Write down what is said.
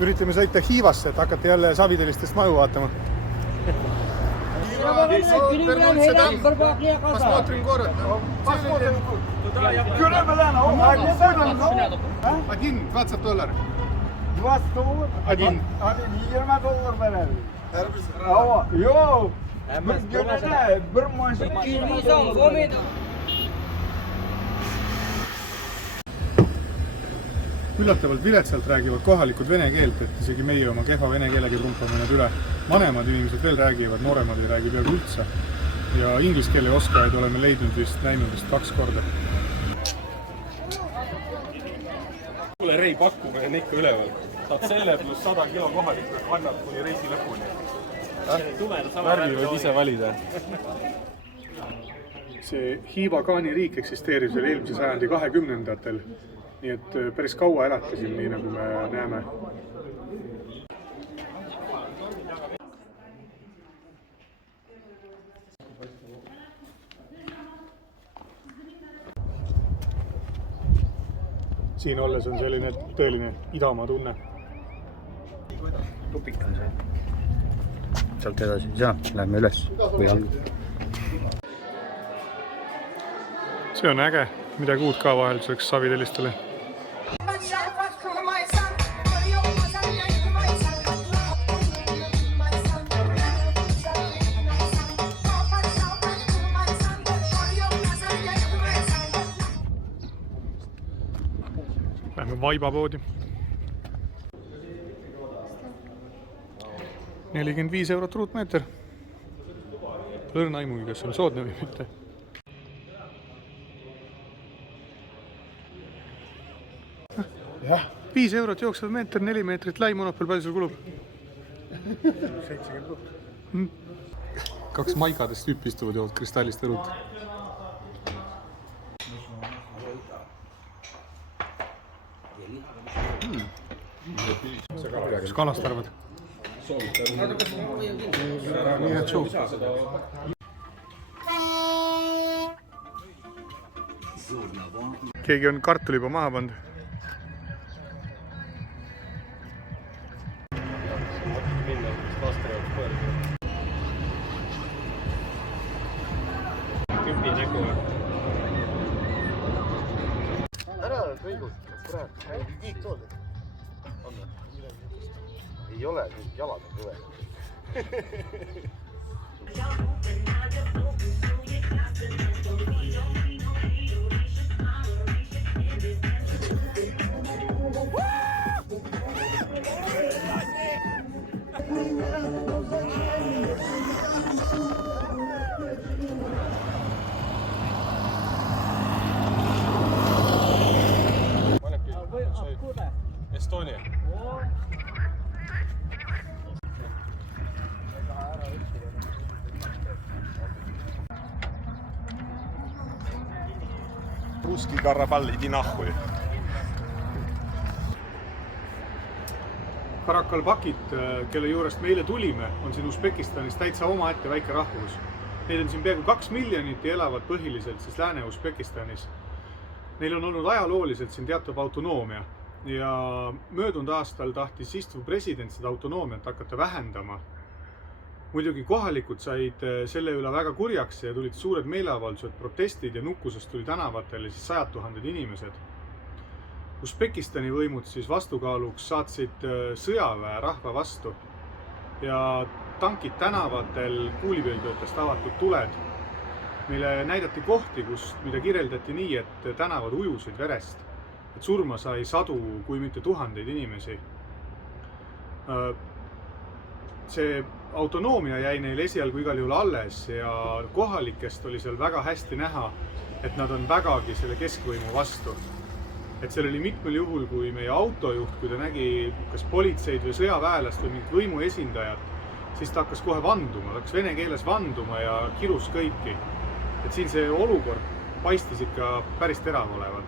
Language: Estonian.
Üritame sõita Hiivasse, et hakata jälle Savitelistest maju vaatama. Посмотрим город. $1, $20. $20? Один. $20 verelim. Ama yok. Biz günede bir maşın. Üllatavalt viletsalt räägivad kohalikud vene keelt, et isegi meie oma kehva vene keelega trumpame need üle. Vanemad inimesed veel räägivad, nooremad ei räägi peaaegu üldse. Ja inglise keele oskajaid oleme näinud vist 2 korda. Kuule Rei, pakkume on ikka üleval. Saad selle pluss 100 kilo kohalikku, annad kuni reisi lõpuni. Värvi võid ise valida. See Hiiva Kaani riik eksisteeris veel eelmise sajandi 20-ndatel. Nii et päris kaua elatasin, nii nagu me näeme. Siin olles on selline tõeline idamaa tunne. Tupik on see. Sealt edasi, lähme üles või all. See on äge, midagi uut ka vahelduseks Savitelistele. Lähme Vaibapoodi. 45 € ruutmeeter. Lõrna aimugi, kas on soodne või mitte. Jah. 5 € jooksev meeter, 4 meetrit lai, monopol, palju sul kulub? 70 €. 2 maigadest tüüpi istuvad jood kristallist õlut. Mis kalast arvad? Nii et suu. Keegi on kartuli juba maha pannud. Ära kõigult, kurat, tiik tood. Ei ole, jalad on kõve. Estonia. Ruski Karaball, idi nahhui. Karakalbakid, kelle juurest meile tulime, on siin Usbekistanis täitsa omaette väike rahvus. Neid on siin peaaegu 2 miljonit ja elavad põhiliselt siis Lääne-Usbekistanis. Neil on olnud ajalooliselt siin teatav autonoomia ja möödunud aastal tahtis istuv president seda autonoomiat hakata vähendama. Muidugi kohalikud said selle üle väga kurjaks ja tulid suured meeleavaldused, protestid ja nukkusest tuli tänavatele siis 100 000 inimesed. Usbekistani võimud siis vastukaaluks saatsid sõjaväe rahva vastu ja tankid tänavatel kuulipealtöötest avatud tuled, mille näidati kohti, mida kirjeldati nii, et tänavad ujusid verest, et surma sai sadu, kui mitte tuhandeid inimesi. See autonoomia jäi neil esialgu igal juhul alles ja kohalikest oli seal väga hästi näha, et nad on vägagi selle keskvõimu vastu. Et seal oli mitmel juhul, kui meie autojuht, kui ta nägi kas politseid või sõjaväelast või mingit võimu esindajat, siis ta hakkas kohe vanduma, ta hakkas vene keeles vanduma ja kirus kõiki. Et siin see olukord paistis ikka päris terav olevat.